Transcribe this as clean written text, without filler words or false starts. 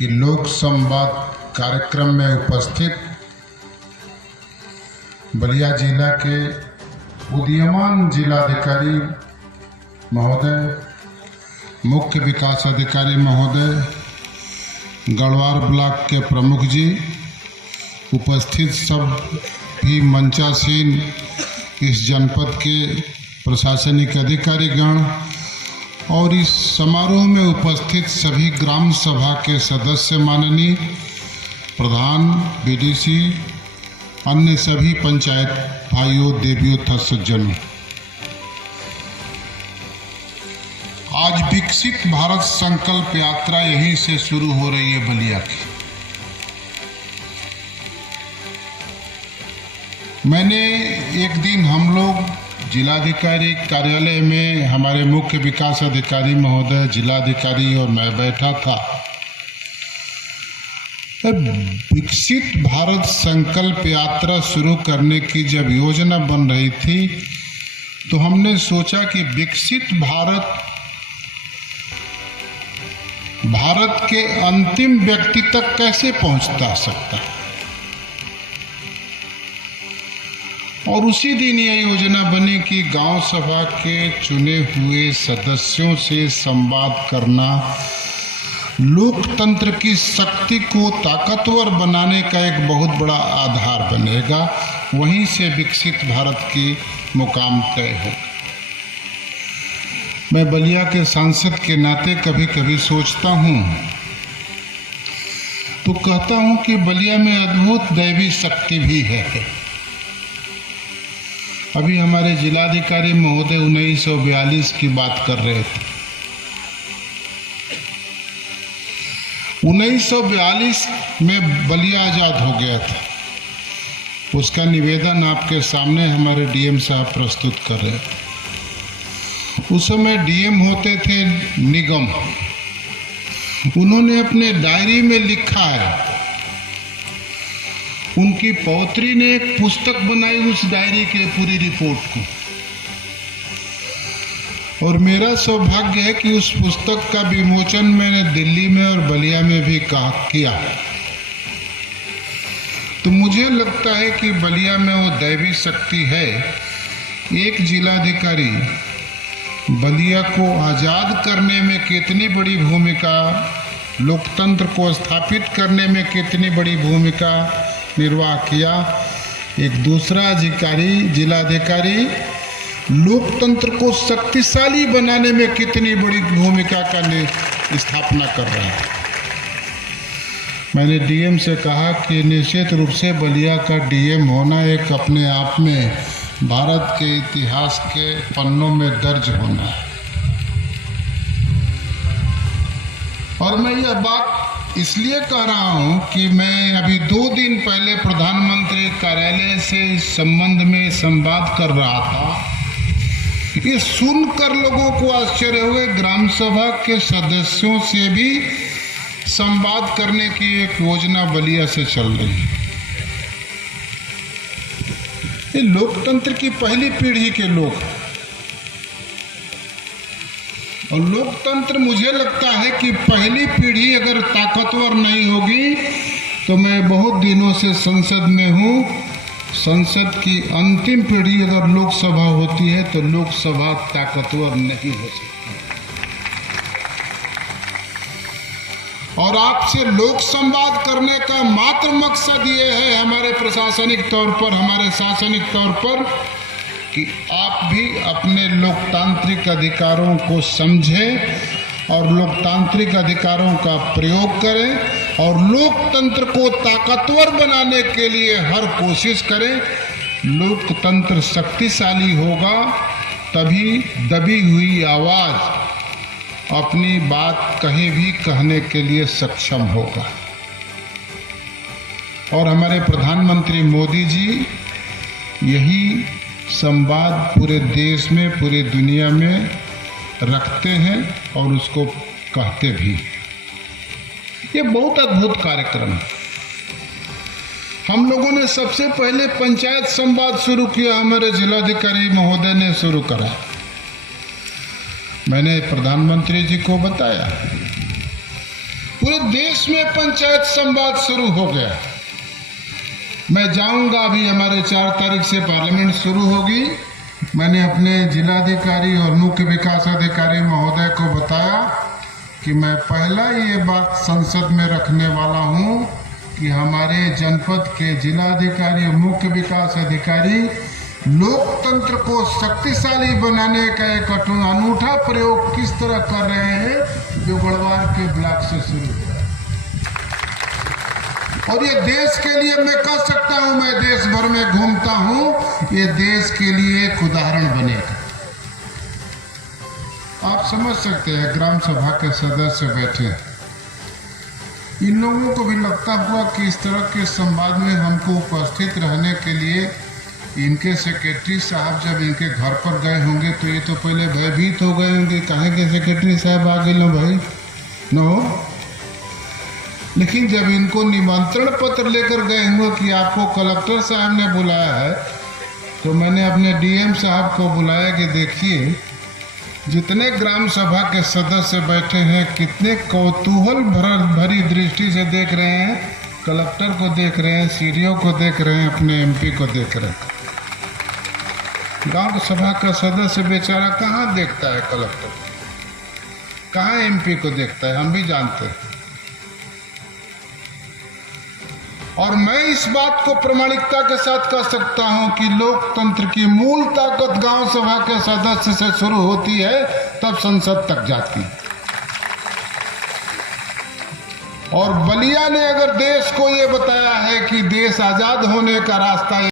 कि लोक संवाद कार्यक्रम में उपस्थित बलिया जिला के उदीयमान जिलाधिकारी महोदय, मुख्य विकास अधिकारी महोदय, गढ़वाल ब्लॉक के प्रमुख जी, उपस्थित सभी मंचासीन इस जनपद के प्रशासनिक अधिकारीगण और इस समारोह में उपस्थित सभी ग्राम सभा के सदस्य, माननीय प्रधान, बीडीसी, अन्य सभी पंचायत भाइयों, देवियों तथा सज्जनों, आज विकसित भारत संकल्प यात्रा यहीं से शुरू हो रही है बलिया की। मैंने एक दिन हम लोग जिलाधिकारी कार्यालय में हमारे मुख्य विकास अधिकारी महोदय, जिलाधिकारी और मैं बैठा था। विकसित भारत संकल्प यात्रा शुरू करने की जब योजना बन रही थी तो हमने सोचा कि विकसित भारत के अंतिम व्यक्ति तक कैसे पहुंचता सकता है, और उसी दिन यह योजना बनी कि गांव सभा के चुने हुए सदस्यों से संवाद करना लोकतंत्र की शक्ति को ताकतवर बनाने का एक बहुत बड़ा आधार बनेगा। वहीं से विकसित भारत की मुकाम तय होगा। मैं बलिया के सांसद के नाते कभी कभी सोचता हूँ तो कहता हूँ कि बलिया में अद्भुत दैवी शक्ति भी है। अभी हमारे जिलाधिकारी महोदय 1942 की बात कर रहे थे। 1942 में बलिया आज़ाद हो गया था। उसका निवेदन आपके सामने हमारे डीएम साहब प्रस्तुत कर रहे थे। उस समय डीएम होते थे निगम। उन्होंने अपने डायरी में लिखा है, उनकी पौत्री ने एक पुस्तक बनाई उस डायरी के पूरी रिपोर्ट को, और मेरा सौभाग्य है कि उस पुस्तक का विमोचन मैंने दिल्ली में और बलिया में भी किया। तो मुझे लगता है कि बलिया में वो दैवी शक्ति है। एक जिलाधिकारी बलिया को आज़ाद करने में कितनी बड़ी भूमिका, लोकतंत्र को स्थापित करने में कितनी बड़ी भूमिका निर्वाह किया, एक दूसरा अधिकारी, जिलाधिकारी, लोकतंत्र को शक्तिशाली बनाने में कितनी बड़ी भूमिका का स्थापना कर रहा है। मैंने डीएम से कहा कि निश्चित रूप से बलिया का डीएम होना एक अपने आप में भारत के इतिहास के पन्नों में दर्ज होना है। और मैं यह बात इसलिए कह रहा हूं कि मैं अभी 2 दिन पहले प्रधानमंत्री कार्यालय से इस संबंध में संवाद कर रहा था। ये सुनकर लोगों को आश्चर्य हुए। ग्राम सभा के सदस्यों से भी संवाद करने की एक योजना बलिया से चल रही है। ये लोकतंत्र की पहली पीढ़ी के लोग, और लोकतंत्र मुझे लगता है कि पहली पीढ़ी अगर ताकतवर नहीं होगी तो मैं बहुत दिनों से संसद में हूँ। संसद की अंतिम पीढ़ी अगर लोकसभा होती है तो लोकसभा ताकतवर नहीं हो सकती। और आपसे लोक संवाद करने का मात्र मकसद ये है हमारे प्रशासनिक तौर पर, हमारे शासनिक तौर पर, कि आप भी अपने लोकतांत्रिक अधिकारों को समझें और लोकतांत्रिक अधिकारों का प्रयोग करें और लोकतंत्र को ताकतवर बनाने के लिए हर कोशिश करें। लोकतंत्र शक्तिशाली होगा तभी दबी हुई आवाज़ अपनी बात कहीं भी कहने के लिए सक्षम होगा। और हमारे प्रधानमंत्री मोदी जी यही संवाद पूरे देश में, पूरी दुनिया में रखते हैं और उसको कहते भी। ये बहुत अद्भुत कार्यक्रम है। हम लोगों ने सबसे पहले पंचायत संवाद शुरू किया, हमारे जिलाधिकारी महोदय ने शुरू करा। मैंने प्रधानमंत्री जी को बताया पूरे देश में पंचायत संवाद शुरू हो गया। मैं जाऊंगा, अभी हमारे 4 तारीख से पार्लियामेंट शुरू होगी। मैंने अपने जिलाधिकारी और मुख्य विकास अधिकारी महोदय को बताया कि मैं पहला ये बात संसद में रखने वाला हूँ कि हमारे जनपद के जिलाधिकारी और मुख्य विकास अधिकारी लोकतंत्र को शक्तिशाली बनाने का एक अनूठा प्रयोग किस तरह कर रहे हैं, जो गढ़वाल के ब्लॉक से शुरू हुआ। और ये देश के लिए मैं कह सकता हूं, मैं देश भर में घूमता हूं, ये देश के लिए एक उदाहरण बनेगा। आप समझ सकते हैं, ग्राम सभा के सदस्य बैठे, इन लोगों को भी लगता हुआ कि इस तरह के संवाद में हमको उपस्थित रहने के लिए इनके सेक्रेटरी साहब जब इनके घर पर गए होंगे तो ये तो पहले भयभीत हो गए होंगे, कहे के सेक्रेटरी साहब आ गए लो भाई नो। लेकिन जब इनको निमंत्रण पत्र लेकर गए हुए कि आपको कलेक्टर साहब ने बुलाया है, तो मैंने अपने डीएम साहब को बुलाया कि देखिए जितने ग्राम सभा के सदस्य बैठे हैं कितने कौतूहल भरी दृष्टि से देख रहे हैं, कलेक्टर को देख रहे हैं, सीडीओ को देख रहे हैं, अपने एमपी को देख रहे हैं। गांव सभा का सदस्य बेचारा कहाँ देखता है कलेक्टर, कहाँ एमपी को देखता है, हम भी जानते हैं। और मैं इस बात को प्रामाणिकता के साथ कह सकता हूं कि लोकतंत्र की मूल ताकत गांव सभा के सदस्य से शुरू होती है, तब संसद तक जाती है। और बलिया ने अगर देश को ये बताया है कि देश आजाद होने का रास्ता